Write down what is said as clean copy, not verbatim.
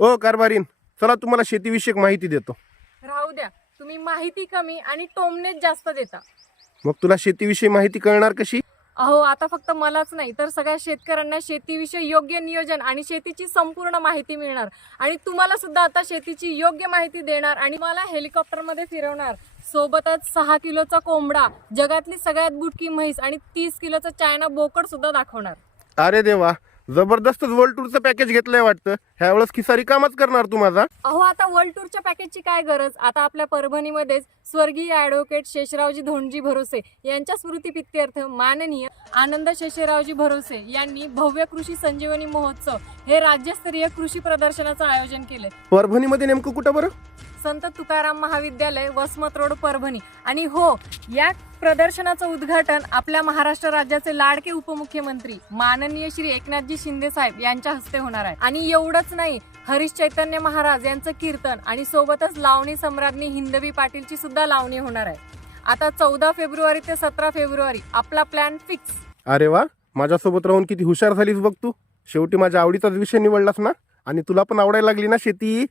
ओ कारभारीन, चला तुम्हाला शेतीविषयक माहिती देतो. राहू द्या, तुम्ही माहिती कमी आणि टोमनेच जास्त देता. मग तुला शेतीविषयी माहिती कळणार कशी? अहो, आता फक्त मलाच नाही तर सगळ्या शेतकऱ्यांना शेतीविषयी योग्य नियोजन आणि शेतीची संपूर्ण माहिती मिळणार. आणि तुम्हाला सुद्धा आता शेतीची योग्य माहिती देणार आणि मला हेलिकॉप्टरमध्ये फिरवणार. सोबतच 6 किलोचा कोंबडा, जगातली सगळ्यात बुटकी म्हैस आणि 30 किलोचा चायना बोकड सुद्धा दाखवणार. अरे देवा, जबरदस्तच वर्ल्ड टूरचं पॅकेज घेतलंय वाटतं. ह्या वेळेस खिसारी कामच करणार तू माझा. अहो, आता वर्ल्ड टूरच्या पॅकेजची काय गरज. आता आपल्या परभणीमध्येच स्वर्गीय ॲडव्होकेट शेषरावजी धोंडजी भरोसे यांच्या स्मृतिप्रित्यर्थ माननीय आनंद शेषरावजी भरोसे यांनी भव्य कृषी संजीवनी महोत्सव हे राज्यस्तरीय कृषी प्रदर्शनाचं आयोजन केले. परभणीमध्ये नेमकं कुठं बरं? संत तुकाराम महाविद्यालय, वसमत रोड, परभणी. आणि हो, या प्रदर्शनाचं उद्घाटन आपल्या महाराष्ट्र राज्याचे लाडके उपमुख्यमंत्री माननीय श्री एकनाथजी शिंदे साहेब यांच्या हस्ते होणार आहे. आणि एवढंच नाही, हरीश चैतन्य महाराज यांचं कीर्तन आणि सोबतच लावणी सम्राज्ञी हिंदवी पाटीलची सुद्धा लावणी होणार आहे. आता 14 फेब्रुवारी ते 17 फेब्रुवारी आपला प्लॅन फिक्स. अरे वा, माझ्यासोबत राहून किती हुशार झालीस बघ तू. शेवटी माझ्या आवडीचाच विषय निवडलास ना. आणि तुला पण आवडायला लागली ना शेती.